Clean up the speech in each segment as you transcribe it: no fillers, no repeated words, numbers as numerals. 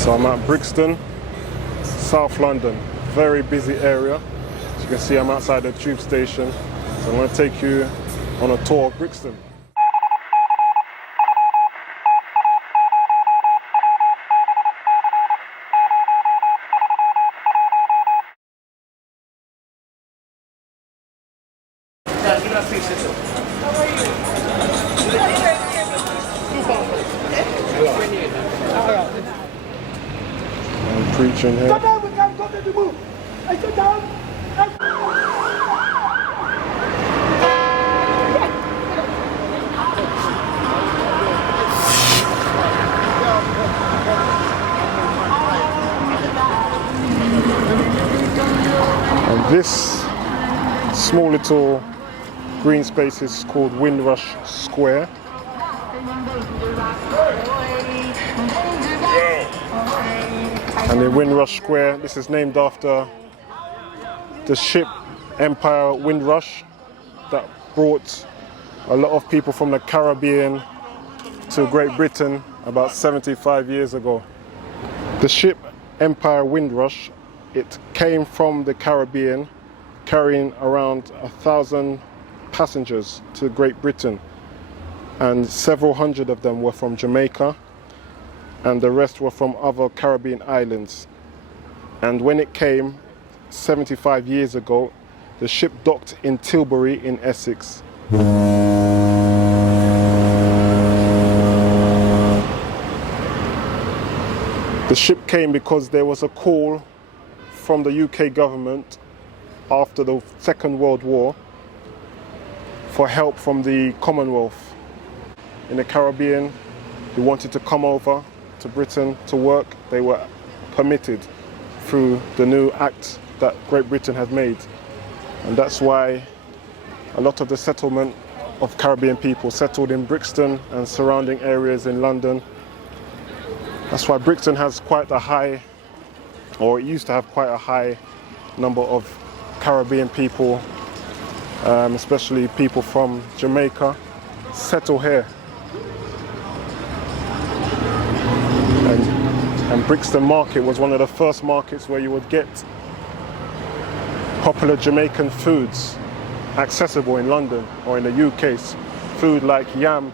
So I'm at Brixton, South London, very busy area. As you can see, I'm outside the tube station. So I'm going to take you on a tour of Brixton. I'm preaching here. And this small little green space is called Windrush Square. And in Windrush Square, this is named after the ship Empire Windrush that brought a lot of people from the Caribbean to Great Britain about 75 years ago. The ship Empire Windrush, it came from the Caribbean carrying around 1,000 passengers to Great Britain, and several hundred of them were from Jamaica and the rest were from other Caribbean islands. And when it came 75 years ago, the ship docked in Tilbury in Essex. The ship came because there was a call from the UK government after the Second World War for help from the Commonwealth in the Caribbean who wanted to come over to Britain to work. They were permitted through the new act that Great Britain had made. And that's why a lot of the settlement of Caribbean people settled in Brixton and surrounding areas in London. That's why Brixton has quite a high, or it used to have quite a high number of Caribbean people, especially people from Jamaica, settle here. And Brixton Market was one of the first markets where you would get popular Jamaican foods accessible in London or in the UK. Food like yam,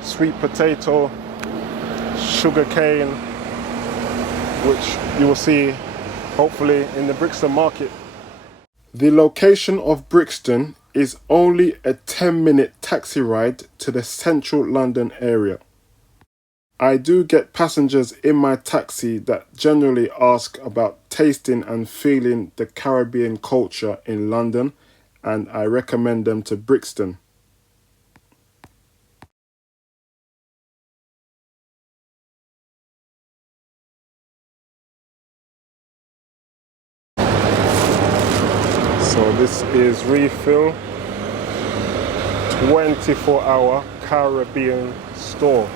sweet potato, sugar cane, which you will see hopefully in the Brixton Market. The location of Brixton is only a 10-minute taxi ride to the central London area. I do get passengers in my taxi that generally ask about tasting and feeling the Caribbean culture in London, and I recommend them to Brixton. So this is Refill, 24-hour Caribbean store.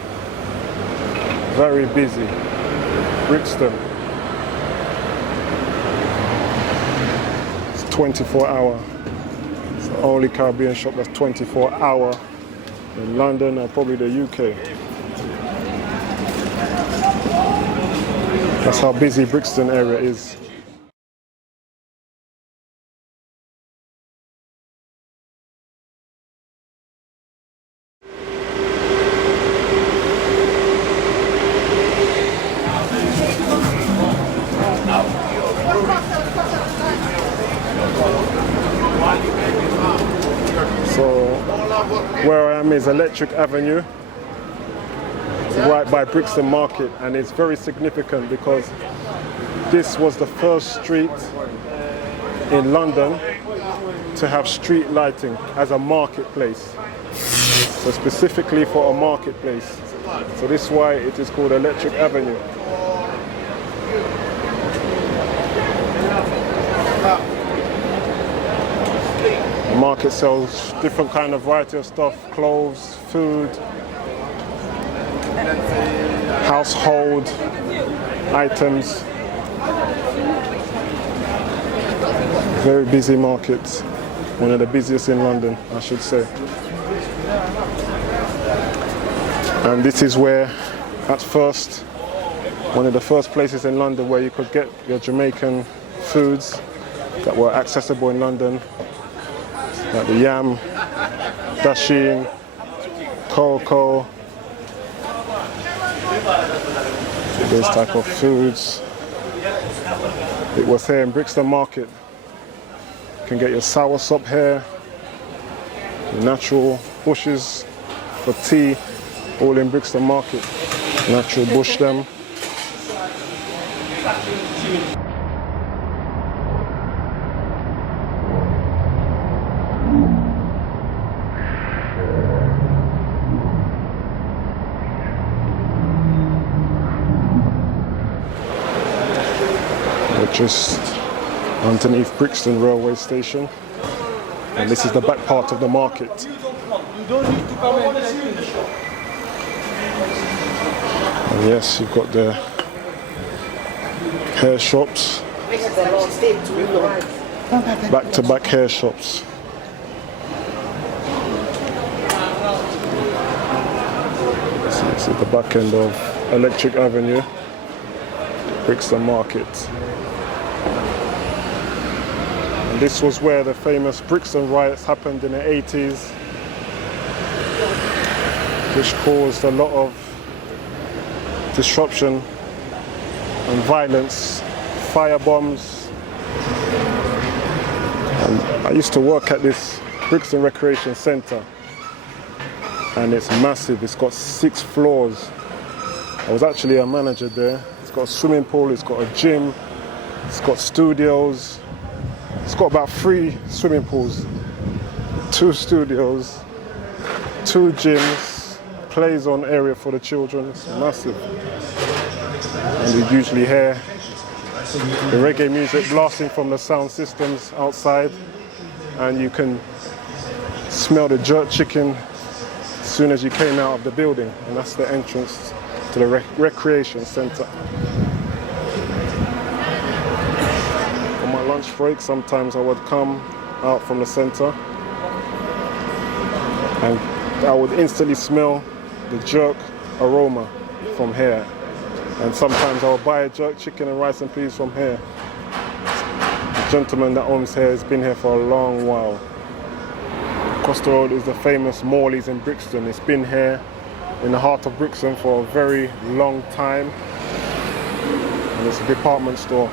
Very busy. Brixton. It's 24-hour. It's the only Caribbean shop that's 24-hour in London and probably the UK. That's how busy Brixton area is. Where I am is Electric Avenue, right by Brixton Market, and it's very significant because this was the first street in London to have street lighting as a marketplace. So specifically for a marketplace. So this is why it is called Electric Avenue. The market sells different kind of variety of stuff, clothes, food, household items. Very busy market, one of the busiest in London, I should say. And this is where, at first, One of the first places in London where you could get your Jamaican foods that were accessible in London, like the yam, dasheen, cocoa, those type of foods. It was here in Brixton Market. You can get your sour sop here, natural bushes for tea, all in Brixton Market. Natural bush them. We're just underneath Brixton railway station, and this is the back part of the market. And yes, you've got the hair shops, back-to-back hair shops. This is the back end of Electric Avenue, Brixton Market. And this was where the famous Brixton riots happened in the 80s, which caused a lot of disruption and violence, fire bombs. And I used to work at this Brixton Recreation Centre, and it's massive. It's got 6 floors. I was actually a manager there. It's got a swimming pool, it's got a gym, it's got studios. It's got about 3 swimming pools, 2 studios, 2 gyms, play zone area for the children. It's massive. And you usually hear the reggae music blasting from the sound systems outside, and you can smell the jerk chicken as soon as you came out of the building, and that's the entrance to the recreation centre. On my lunch break, sometimes I would come out from the centre and I would instantly smell the jerk aroma from here. And sometimes I would buy a jerk chicken and rice and peas from here. The gentleman that owns here has been here for a long while. Across the road is the famous Morleys in Brixton. It's been here in the heart of Brixton for a very long time. And it's a department store.